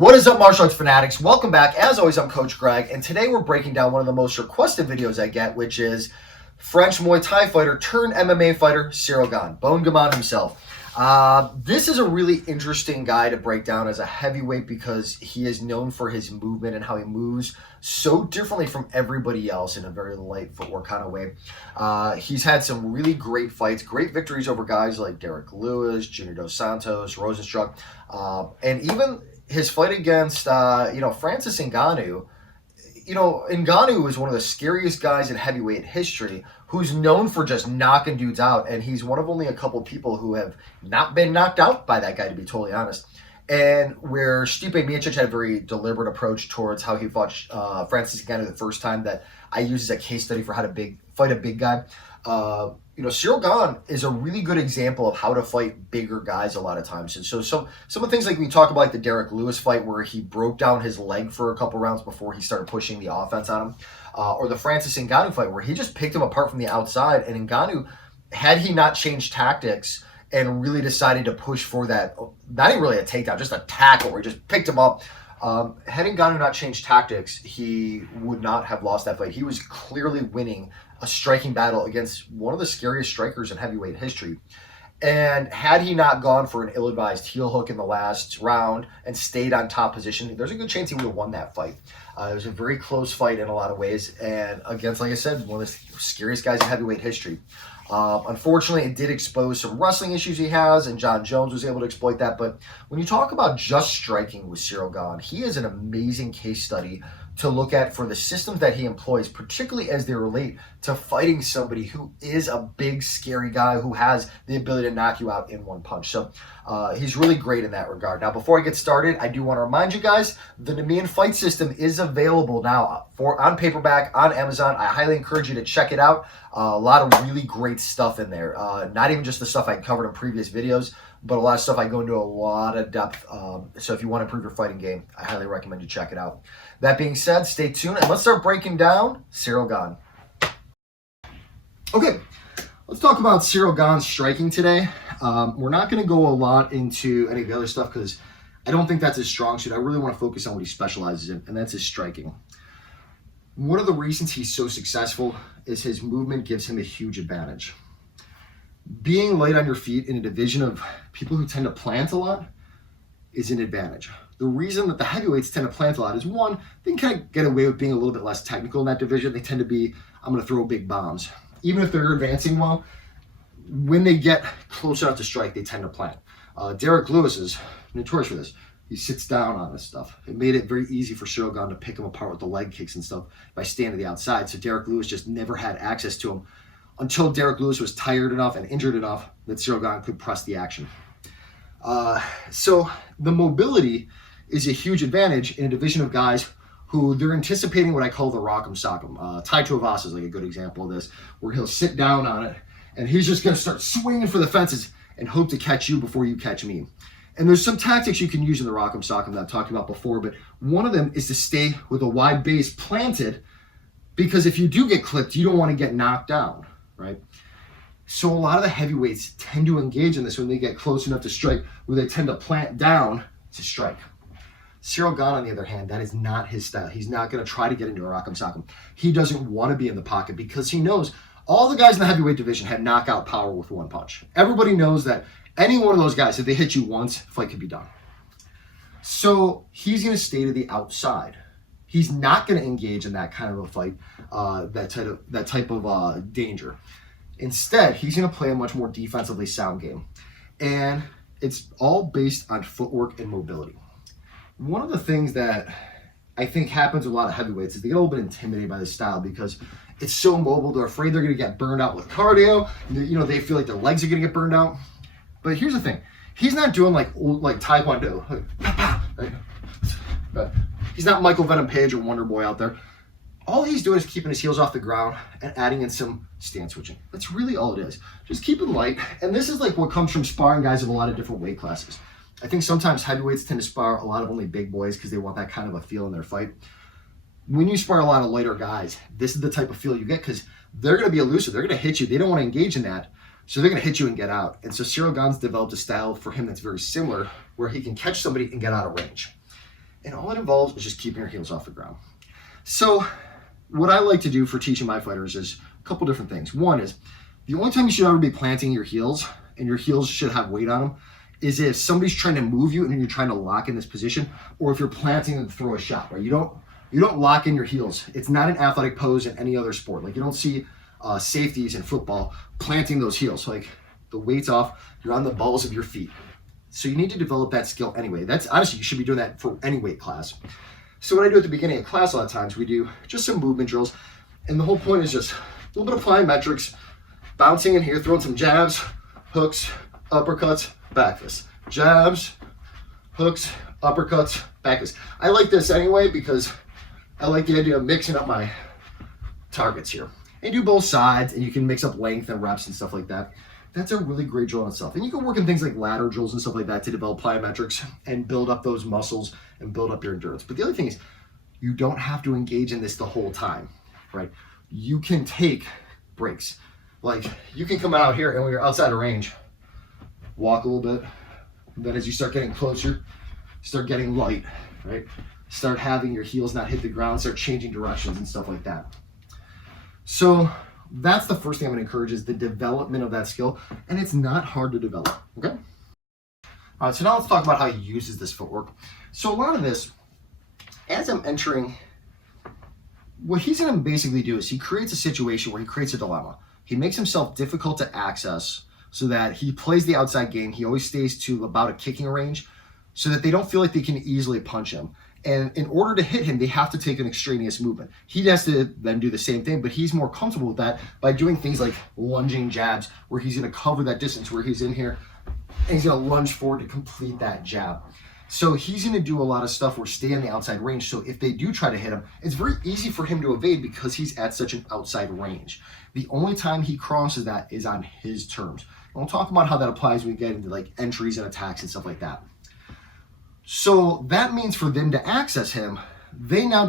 What is up, martial arts fanatics? Welcome back. As always, I'm Coach Greg, and today we're breaking down one of the most requested videos I get, which is French Muay Thai fighter turned MMA fighter, Ciryl Gane, Bone Gane himself. This is a really interesting guy to break down as a heavyweight because he is known for his movement and how he moves so differently from everybody else in a very light footwork kind of way. He's had some really great fights, great victories over guys like Derek Lewis, Junior Dos Santos, Rosenstruck, and even his fight against, Francis Ngannou. Ngannou is one of the scariest guys in heavyweight history who's known for just knocking dudes out, and he's one of only a couple people who have not been knocked out by that guy, to be totally honest. And where Stipe Miocic had a very deliberate approach towards how he fought Francis Ngannou the first time that I use as a case study for how to fight a big guy. Ciryl Gane is a really good example of how to fight bigger guys a lot of times. And so some of the things like we talk about, like the Derek Lewis fight where he broke down his leg for a couple rounds before he started pushing the offense on him, or the Francis Ngannou fight where he just picked him apart from the outside. And Ngannou, had he not changed tactics and really decided to push for that, not even really a takedown, just a tackle where he just picked him up, had Ngannou not changed tactics, he would not have lost that fight. He was clearly winning a striking battle against one of the scariest strikers in heavyweight history. And had he not gone for an ill-advised heel hook in the last round and stayed on top position, there's a good chance he would have won that fight. It was a very close fight in a lot of ways, and against, like I said, one of the scariest guys in heavyweight history. Unfortunately, it did expose some wrestling issues he has, and John Jones was able to exploit that. But when you talk about just striking with Ciryl Gane, he is an amazing case study to look at for the systems that he employs, particularly as they relate to fighting somebody who is a big, scary guy who has the ability to knock you out in one punch. So he's really great in that regard. Now, before I get started, I do want to remind you guys, the Nemean fight system is available now on paperback on Amazon. I highly encourage you to check it out. A lot of really great stuff in there. Not even just the stuff I covered in previous videos, but a lot of stuff I go into a lot of depth. So if you want to improve your fighting game, I highly recommend you check it out. That being said, stay tuned and let's start breaking down Ciryl Gane. Okay, let's talk about Ciryl Gane's striking today. We're not going to go a lot into any of the other stuff because I don't think that's his strong suit. I really want to focus on what he specializes in, and that's his striking. One of the reasons he's so successful is his movement gives him a huge advantage. Being light on your feet in a division of people who tend to plant a lot is an advantage. The reason that the heavyweights tend to plant a lot is, one, they can kind of get away with being a little bit less technical in that division. They tend to be, I'm going to throw big bombs. Even if they're advancing well, when they get close enough to strike, they tend to plant. Derek Lewis is notorious for this. He sits down on this stuff. It made it very easy for Ciryl Gane to pick him apart with the leg kicks and stuff by standing to the outside. So Derek Lewis just never had access to him until Derek Lewis was tired enough and injured enough that Ciryl Gane could press the action. So the mobility is a huge advantage in a division of guys who they're anticipating what I call the rock'em sock'em. Tai Tuivasa is like a good example of this, where he'll sit down on it and he's just going to start swinging for the fences and hope to catch you before you catch me. And there's some tactics you can use in the rock'em sock'em that I've talked about before, but one of them is to stay with a wide base planted, because if you do get clipped, you don't want to get knocked down, right? So a lot of the heavyweights tend to engage in this when they get close enough to strike, where they tend to plant down to strike. Ciryl Gane, on the other hand, that is not his style. He's not going to try to get into a rock'em sock'em. He doesn't want to be in the pocket because he knows all the guys in the heavyweight division have knockout power with one punch. Everybody knows that any one of those guys, if they hit you once, fight could be done. So he's going to stay to the outside. He's not going to engage in that kind of a fight, that type of danger. Instead, he's going to play a much more defensively sound game. And it's all based on footwork and mobility. One of the things that I think happens with a lot of heavyweights is they get a little bit intimidated by this style because it's so mobile. They're afraid they're going to get burned out with cardio. They feel like their legs are going to get burned out. But here's the thing. He's not doing like Taekwondo. But he's not Michael Venom Page or Wonder Boy out there. All he's doing is keeping his heels off the ground and adding in some stance switching. That's really all it is. Just keep it light. And this is like what comes from sparring guys of a lot of different weight classes. I think sometimes heavyweights tend to spar a lot of only big boys because they want that kind of a feel in their fight. When you spar a lot of lighter guys, this is the type of feel you get because they're going to be elusive. They're going to hit you. They don't want to engage in that. So they're going to hit you and get out. And so Ciryl Gane's developed a style for him that's very similar, where he can catch somebody and get out of range. And all it involves is just keeping your heels off the ground. So what I like to do for teaching my fighters is a couple different things. One is the only time you should ever be planting your heels, and your heels should have weight on them, is if somebody's trying to move you and you're trying to lock in this position, or if you're planting them to throw a shot, right? You don't lock in your heels. It's not an athletic pose in any other sport. Like you don't see safeties in football planting those heels. Like the weight's off, you're on the balls of your feet. So you need to develop that skill anyway. That's honestly, you should be doing that for any weight class. So what I do at the beginning of class a lot of times, we do just some movement drills. And the whole point is just a little bit of plyometrics, bouncing in here, throwing some jabs, hooks, uppercuts, back fists. Jabs, hooks, uppercuts, back fists. I like this anyway because I like the idea of mixing up my targets here. And do both sides, and you can mix up length and reps and stuff like that. That's a really great drill in itself. And you can work in things like ladder drills and stuff like that to develop plyometrics and build up those muscles and build up your endurance. But the other thing is, you don't have to engage in this the whole time, right? You can take breaks. Like, you can come out here and when you're outside of range, walk a little bit. Then as you start getting closer, start getting light, right? Start having your heels not hit the ground, start changing directions and stuff like that. So that's the first thing I'm going to encourage is the development of that skill. And it's not hard to develop, okay? All right, so now let's talk about how he uses this footwork. So a lot of this, as I'm entering, what he's going to basically do is he creates a situation where he creates a dilemma. He makes himself difficult to access so that he plays the outside game. He always stays to about a kicking range so that they don't feel like they can easily punch him. And in order to hit him, they have to take an extraneous movement. He has to then do the same thing, but he's more comfortable with that by doing things like lunging jabs, where he's going to cover that distance, where he's in here, and he's going to lunge forward to complete that jab. So he's going to do a lot of stuff where stay on the outside range. So if they do try to hit him, it's very easy for him to evade because he's at such an outside range. The only time he crosses that is on his terms. And we'll talk about how that applies when we get into like entries and attacks and stuff like that. So that means for them to access him, they now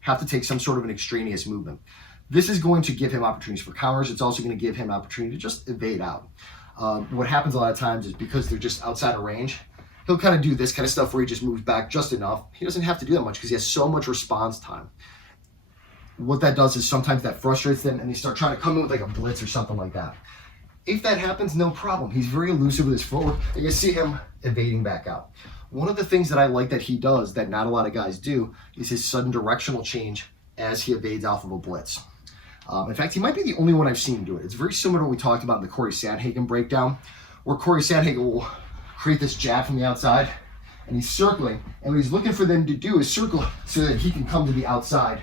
have to take some sort of an extraneous movement. This is going to give him opportunities for counters. It's also going to give him opportunity to just evade out. What happens a lot of times is because they're just outside of range, he'll kind of do this kind of stuff where he just moves back just enough. He doesn't have to do that much because he has so much response time. What that does is sometimes that frustrates them and they start trying to come in with like a blitz or something like that. If that happens, no problem. He's very elusive with his footwork. And you see him evading back out. One of the things that I like that he does that not a lot of guys do is his sudden directional change as he evades off of a blitz. In fact, he might be the only one I've seen do it. It's very similar to what we talked about in the Corey Sandhagen breakdown, where Corey Sandhagen will create this jab from the outside, and he's circling, and what he's looking for them to do is circle so that he can come to the outside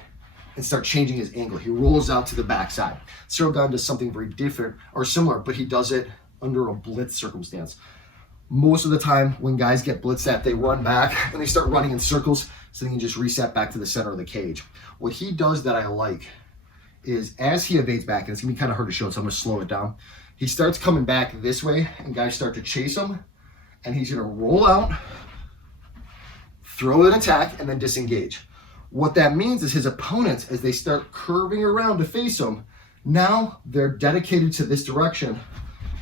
and start changing his angle. He rolls out to the backside. Ciryl Gane does something very different or similar, but he does it under a blitz circumstance. Most of the time when guys get blitzed at, they run back and they start running in circles so they can just reset back to the center of the cage. What he does that I like is as he evades back, and it's gonna be kind of hard to show, so I'm gonna slow it down. He starts coming back this way and guys start to chase him, and he's gonna roll out, throw an attack, and then disengage. What that means is his opponents, as they start curving around to face him, now they're dedicated to this direction,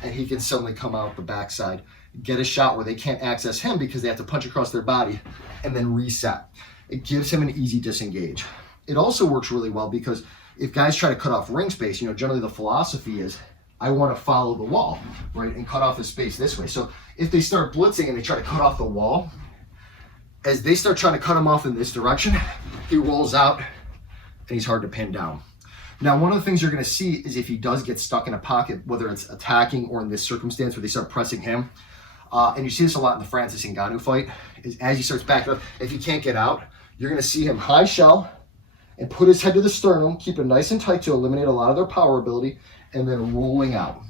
and he can suddenly come out the backside, get a shot where they can't access him because they have to punch across their body and then reset. It gives him an easy disengage. It also works really well because if guys try to cut off ring space, generally the philosophy is, I want to follow the wall, right, and cut off the space this way. So if they start blitzing and they try to cut off the wall, as they start trying to cut him off in this direction, he rolls out and he's hard to pin down. Now, one of the things you're going to see is if he does get stuck in a pocket, whether it's attacking or in this circumstance where they start pressing him, and you see this a lot in the Francis Ngannou fight, is as he starts backing up, if he can't get out, you're going to see him high shell and put his head to the sternum, keep it nice and tight to eliminate a lot of their power ability, and then rolling out.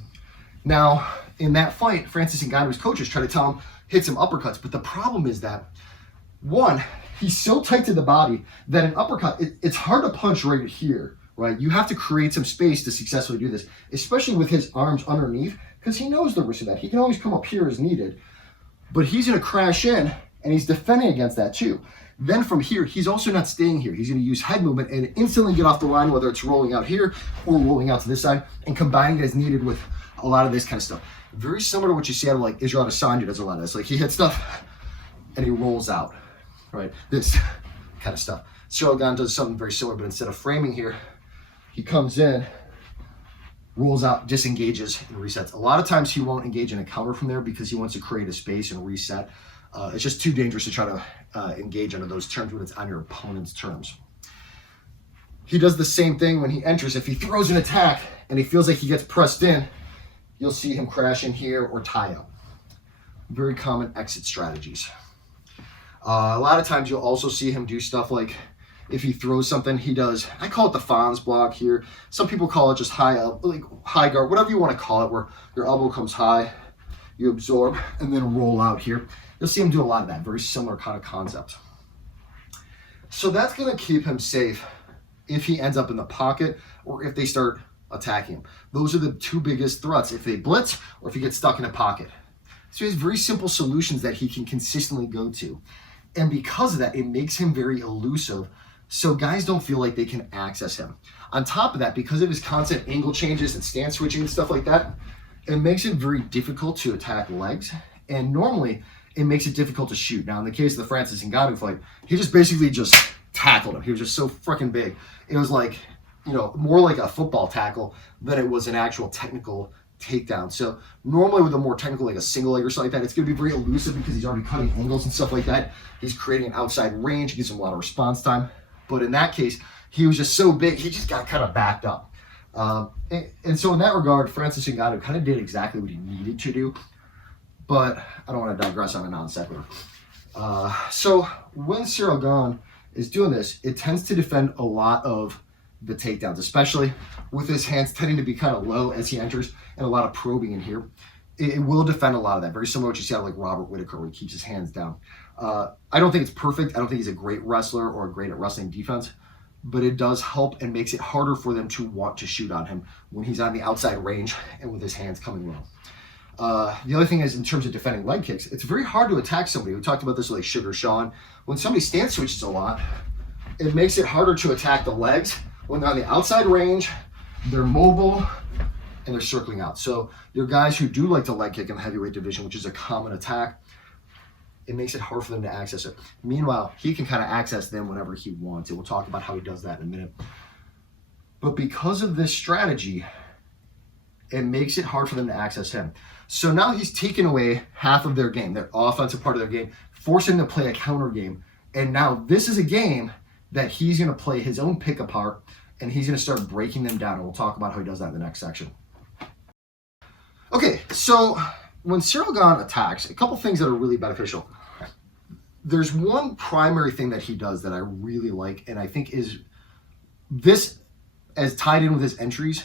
Now, in that fight, Francis Ngannou's coaches try to tell him, hit some uppercuts, but the problem is that, one, he's so tight to the body that an uppercut, it's hard to punch right here, right? You have to create some space to successfully do this, especially with his arms underneath, because he knows the risk of that. He can always come up here as needed, but he's going to crash in, and he's defending against that too. Then from here, he's also not staying here. He's going to use head movement and instantly get off the line, whether it's rolling out here or rolling out to this side, and combining it as needed with a lot of this kind of stuff. Very similar to what you see out of like Israel Adesanya does a lot of this. Like he hits stuff and he rolls out. right? This kind of stuff. Ciryl Gane does something very similar, but instead of framing here, he comes in, rolls out, disengages, and resets. A lot of times he won't engage in a counter from there because he wants to create a space and reset. It's just too dangerous to try to engage under those terms when it's on your opponent's terms. He does the same thing when he enters. If he throws an attack and he feels like he gets pressed in, you'll see him crash in here or tie up. Very common exit strategies. A lot of times you'll also see him do stuff like if he throws something, he does, I call it the Fonz block here. Some people call it just high up, like high guard, whatever you want to call it, where your elbow comes high, you absorb, and then roll out here. You'll see him do a lot of that, very similar kind of concept. So that's going to keep him safe if he ends up in the pocket or if they start attacking him. Those are the two biggest threats, if they blitz or if he gets stuck in a pocket. So he has very simple solutions that he can consistently go to. And because of that, it makes him very elusive, so guys don't feel like they can access him. On top of that, because of his constant angle changes and stance switching and stuff like that, it makes it very difficult to attack legs. And normally, it makes it difficult to shoot. Now, in the case of the Francis Ngannou fight, he just basically just tackled him. He was just so freaking big. It was like, you know, more like a football tackle than it was an actual technical takedown. So normally with a more technical, like a single leg or something like that, it's going to be very elusive because he's already cutting angles and stuff like that. He's creating an outside range, gives him a lot of response time. But in that case, he was just so big, he just got kind of backed up. And so in that regard, Francis Ngannou kind of did exactly what he needed to do. But I don't want to digress on a non sequitur. So when Ciryl Gane is doing this, it tends to defend a lot of the takedowns, especially with his hands tending to be kind of low as he enters and a lot of probing in here. It will defend a lot of that. Very similar to what you see out of like Robert Whitaker, where he keeps his hands down. I don't think it's perfect. I don't think he's a great wrestler or great at wrestling defense, but it does help and makes it harder for them to want to shoot on him when he's on the outside range and with his hands coming low. The other thing is, in terms of defending leg kicks, it's very hard to attack somebody. We talked about this with like Sugar Sean. When somebody stance switches a lot, it makes it harder to attack the legs when they're on the outside range, they're mobile, and they're circling out. So your guys who do like to leg kick in the heavyweight division, which is a common attack, it makes it hard for them to access it. Meanwhile, he can kind of access them whenever he wants. And we'll talk about how he does that in a minute. But because of this strategy, it makes it hard for them to access him. So now he's taken away half of their game, their offensive part of their game, forcing them to play a counter game. And now this is a game that he's going to play his own pick apart, and he's going to start breaking them down. And we'll talk about how he does that in the next section. Okay, so when Ciryl Gane attacks, a couple things that are really beneficial. There's one primary thing that he does that I really like, and I think is this, as tied in with his entries,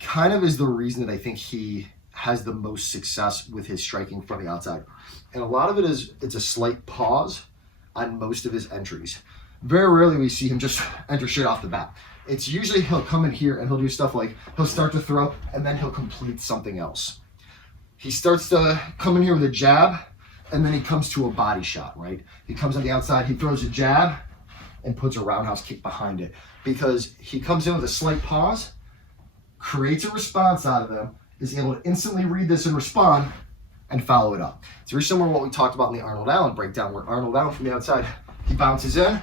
kind of is the reason that I think he has the most success with his striking from the outside. And a lot of it is, it's a slight pause on most of his entries. Very rarely we see him just enter straight off the bat. It's usually he'll come in here and he'll do stuff like he'll start to throw and then he'll complete something else. He starts to come in here with a jab and then he comes to a body shot, right? He comes on the outside, he throws a jab and puts a roundhouse kick behind it because he comes in with a slight pause, creates a response out of them, is able to instantly read this and respond and follow it up. It's very similar to what we talked about in the Arnold Allen breakdown, where Arnold Allen from the outside, he bounces in,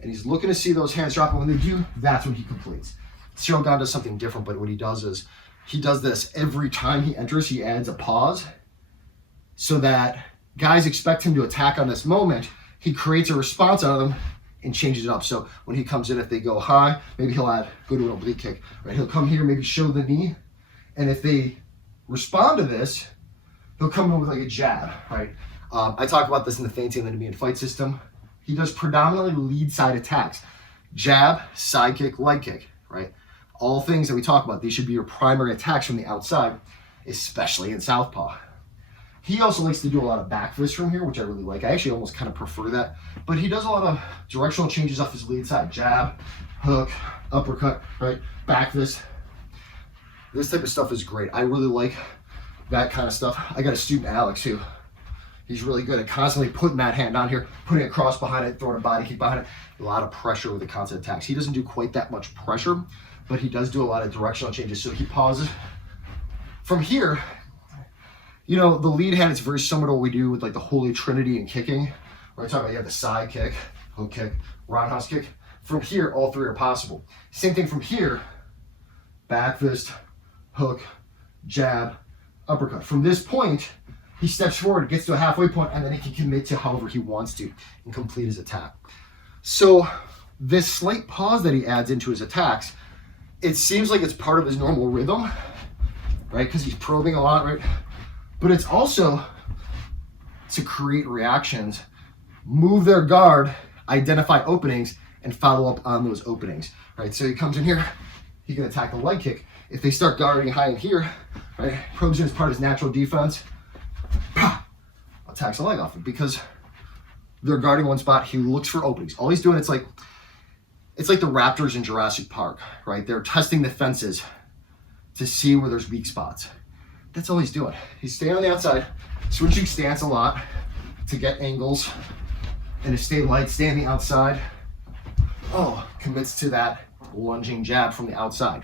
and he's looking to see those hands drop, and when they do, that's when he completes. Ciryl Gane does something different, but what he does is, he does this every time he enters, he adds a pause, so that guys expect him to attack on this moment. He creates a response out of them and changes it up. So when he comes in, if they go high, maybe he'll go to an oblique kick, right? He'll come here, maybe show the knee, and if they respond to this, he'll come in with like a jab, right? I talk about this in the feinting and the Nemean fight system. He does predominantly lead side attacks. Jab, side kick, leg kick, right? All things that we talk about, these should be your primary attacks from the outside, especially in southpaw. He also likes to do a lot of back fists from here, which I really like. I actually almost kind of prefer that. But he does a lot of directional changes off his lead side. Jab, hook, uppercut, right? Back fist. This type of stuff is great. I really like that kind of stuff. I got a student, Alex, who he's really good at constantly putting that hand on here, putting it cross behind it, throwing a body kick behind it. A lot of pressure with the constant attacks. He doesn't do quite that much pressure, but he does do a lot of directional changes. So he pauses. From here, You know, the lead hand is very similar to what we do with like the Holy Trinity in kicking. Where I talk about you have the side kick, hook kick, roundhouse kick. From here, all three are possible. Same thing from here, back fist, hook, jab, uppercut. From this point, he steps forward, gets to a halfway point, and then he can commit to however he wants to and complete his attack. So this slight pause that he adds into his attacks, it seems like it's part of his normal rhythm, right? Because he's probing a lot, right? But it's also to create reactions, move their guard, identify openings, and follow up on those openings, right? So he comes in here, he can attack the leg kick. If they start guarding high in here, right, probes in as part of his natural defense, attacks the leg off it because they're guarding one spot. He looks for openings. All he's doing, it's like the Raptors in Jurassic Park, right? They're testing the fences to see where there's weak spots. That's all he's doing. He's staying on the outside, switching stance a lot to get angles and to stay light, stay on the outside. Commits to that lunging jab from the outside.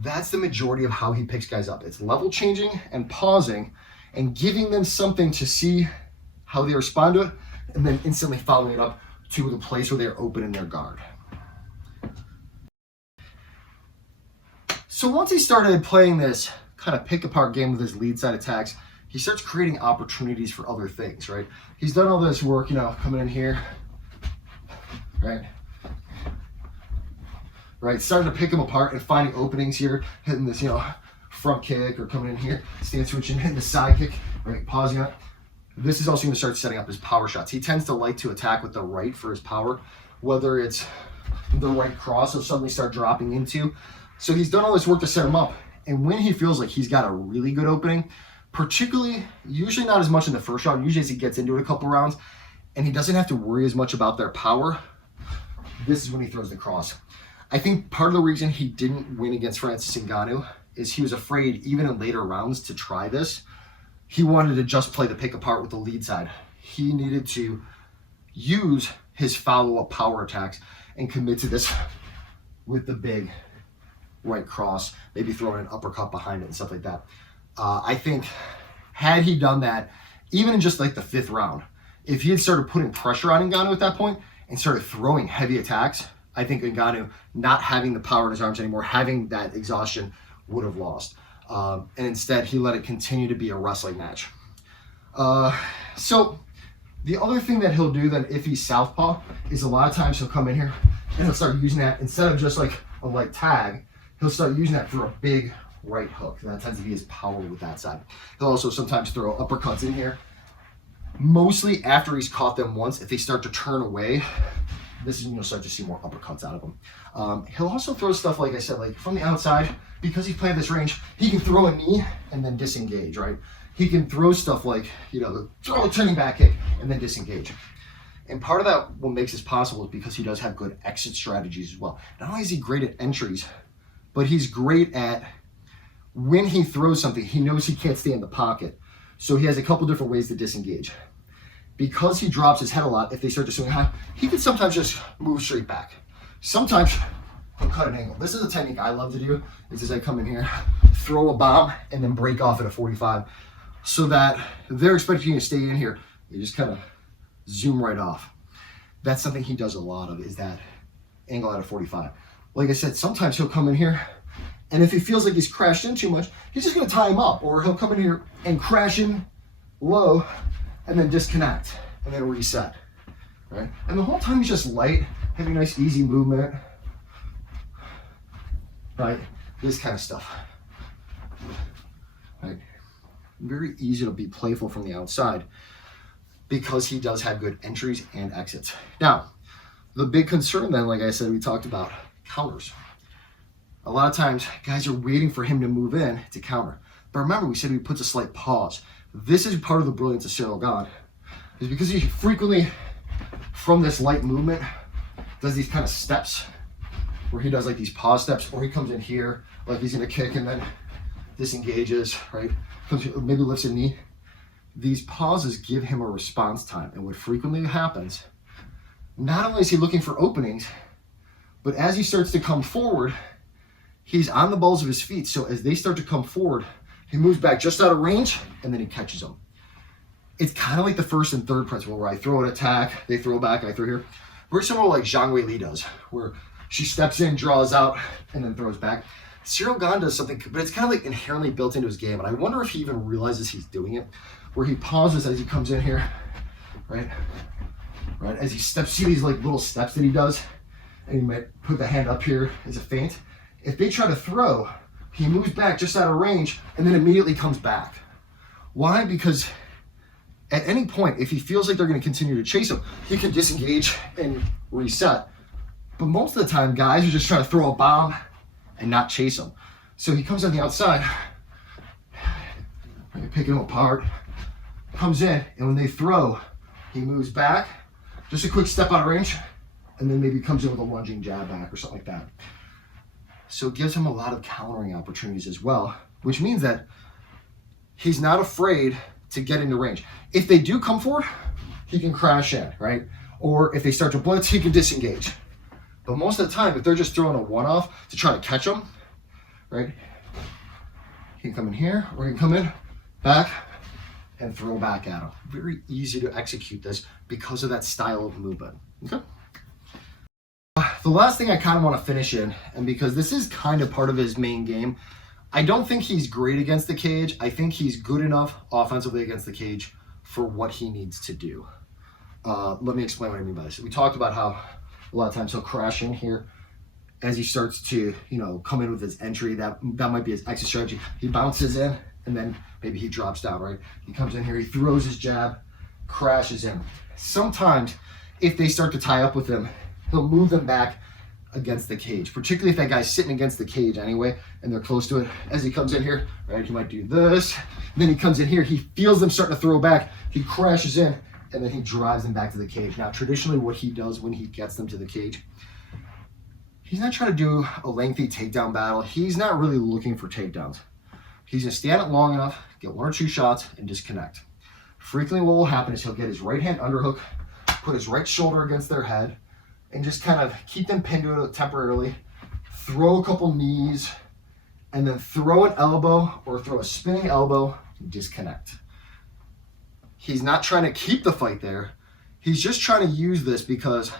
That's the majority of how he picks guys up. It's level changing and pausing and giving them something to see how they respond to it, and then instantly following it up to the place where they're open in their guard. So once he started playing this kind of pick apart game with his lead side attacks, he starts creating opportunities for other things, right? He's done all this work, you know, coming in here, right? Right, starting to pick them apart and finding openings here, hitting this, you know, front kick or coming in here, stance switching, hitting the side kick, right, pausing up. This is also going to start setting up his power shots. He tends to like to attack with the right for his power, whether it's the right cross or suddenly start dropping into. So he's done all this work to set him up. And when he feels like he's got a really good opening, particularly, usually not as much in the first round, usually as he gets into it a couple rounds, and he doesn't have to worry as much about their power, this is when he throws the cross. I think part of the reason he didn't win against Francis Ngannou is he was afraid, even in later rounds, to try this. He wanted to just play the pick apart with the lead side. He needed to use his follow-up power attacks and commit to this with the big right cross, maybe throwing an uppercut behind it and stuff like that. I think had he done that, even in just like the fifth round, if he had started putting pressure on Ngannou at that point and started throwing heavy attacks, I think Ngannou, not having the power in his arms anymore, having that exhaustion, would have lost. And instead, he let it continue to be a wrestling match. So the other thing that he'll do then, if he's southpaw, is a lot of times he'll come in here and he'll start using that, instead of just like a light tag, he'll start using that for a big right hook. That tends to be his power with that side. He'll also sometimes throw uppercuts in here. Mostly after he's caught them once, if they start to turn away, this is when you'll start to see more uppercuts out of him. He'll also throw stuff, like I said, like from the outside, because he's playing this range, he can throw a knee and then disengage, right? He can throw stuff like, you know, throw a turning back kick and then disengage. And part of that, what makes this possible, is because he does have good exit strategies as well. Not only is he great at entries, but he's great at when he throws something, he knows he can't stay in the pocket. So he has a couple different ways to disengage. Because he drops his head a lot, if they start to swing high, he can sometimes just move straight back. Sometimes he'll cut an angle. This is a technique I love to do, is as I come in here, throw a bomb, and then break off at a 45, so that they're expecting you to stay in here. You just kind of zoom right off. That's something he does a lot of, is that angle at a 45. Like I said, sometimes he'll come in here, and if he feels like he's crashed in too much, he's just going to tie him up, or he'll come in here and crash in low, and then disconnect, and then reset, right? And the whole time he's just light, having nice easy movement, right? This kind of stuff, right? Very easy to be playful from the outside because he does have good entries and exits. Now, the big concern then, like I said, we talked about counters. A lot of times, guys are waiting for him to move in to counter. But remember, we said he puts a slight pause. This is part of the brilliance of Ciryl Gane, is because he frequently, from this light movement, does these kind of steps, where he does like these pause steps, or he comes in here, like he's gonna kick and then disengages, right? Maybe lifts a knee. These pauses give him a response time, and what frequently happens, not only is he looking for openings, but as he starts to come forward, he's on the balls of his feet, so as they start to come forward, He moves back just out of range, and then he catches him. It's kind of like the first and third principle where I throw an attack, they throw back, I throw here. Very similar like Zhang Wei Li does, where she steps in, draws out, and then throws back. Ciryl Gane does something, but it's kind of like inherently built into his game, and I wonder if he even realizes he's doing it, where he pauses as he comes in here, right? As he steps, see these like little steps that he does, and he might put the hand up here as a feint. If they try to throw, he moves back just out of range, and then immediately comes back. Why? Because at any point, if he feels like they're going to continue to chase him, he can disengage and reset. But most of the time, guys are just trying to throw a bomb and not chase him. So he comes on the outside, picking him apart, comes in, and when they throw, he moves back, just a quick step out of range, and then maybe comes in with a lunging jab back or something like that. So it gives him a lot of countering opportunities as well, which means that he's not afraid to get into range. If they do come forward, he can crash in, right? Or if they start to blitz, he can disengage. But most of the time, if they're just throwing a one-off to try to catch him, right? He can come in here, or he can come in, back, and throw back at him. Very easy to execute this because of that style of movement, okay? The last thing I kind of want to finish in, and because this is kind of part of his main game, I don't think he's great against the cage. I think he's good enough offensively against the cage for what he needs to do. Let me explain what I mean by this. We talked about how a lot of times he'll crash in here as he starts to, come in with his entry. That might be his exit strategy. He bounces in, and then maybe he drops down, right? He comes in here, he throws his jab, crashes in. Sometimes, if they start to tie up with him, he'll move them back against the cage, particularly if that guy's sitting against the cage anyway, and they're close to it. As he comes in here, right, he might do this. Then he comes in here, he feels them starting to throw back, he crashes in, and then he drives them back to the cage. Now, traditionally what he does when he gets them to the cage, he's not trying to do a lengthy takedown battle. He's not really looking for takedowns. He's gonna stand it long enough, get one or two shots, and disconnect. Frequently what will happen is he'll get his right hand underhook, put his right shoulder against their head, and just kind of keep them pinned to it temporarily, throw a couple knees, and then throw an elbow or throw a spinning elbow and disconnect. He's not trying to keep the fight there. He's just trying to use this because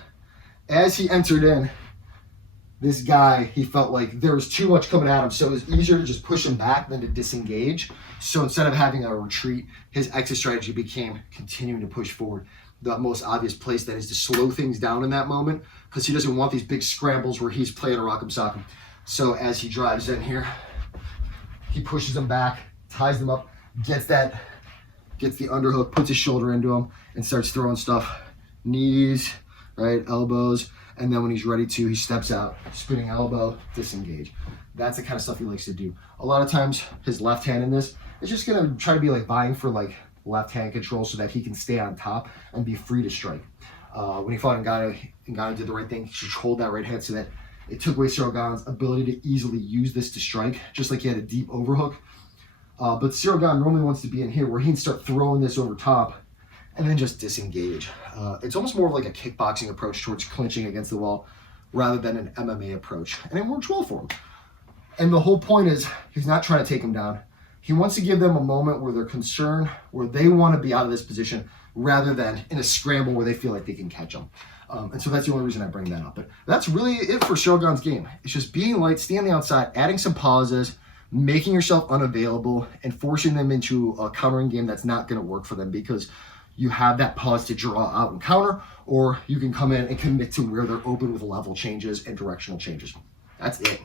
as he entered in, this guy, he felt like there was too much coming at him, so it was easier to just push him back than to disengage. So instead of having a retreat, his exit strategy became continuing to push forward. The most obvious place that is to slow things down in that moment because he doesn't want these big scrambles where he's playing a rock'em sock'em. So as he drives in here, he pushes them back, ties them up, gets the underhook, puts his shoulder into him, and starts throwing stuff, knees, right, elbows, and then when he's ready to, he steps out, spinning elbow, disengage. That's the kind of stuff he likes to do. A lot of times, his left hand in this is just gonna try to be like vying for like left hand control so that he can stay on top and be free to strike. When he fought Gane did the right thing. He should hold that right hand so that it took away Ciryl Gane's ability to easily use this to strike, just like he had a deep overhook. But Ciryl Gane normally wants to be in here where he can start throwing this over top and then just disengage. It's almost more of like a kickboxing approach towards clinching against the wall rather than an MMA approach. And it works well for him. And the whole point is he's not trying to take him down. He wants to give them a moment where they're concerned, where they want to be out of this position, rather than in a scramble where they feel like they can catch them. And so that's the only reason I bring that up. But that's really it for Ciryl Gane's game. It's just being light, staying on the outside, adding some pauses, making yourself unavailable, and forcing them into a countering game that's not going to work for them because you have that pause to draw out and counter, or you can come in and commit to where they're open with level changes and directional changes. That's it.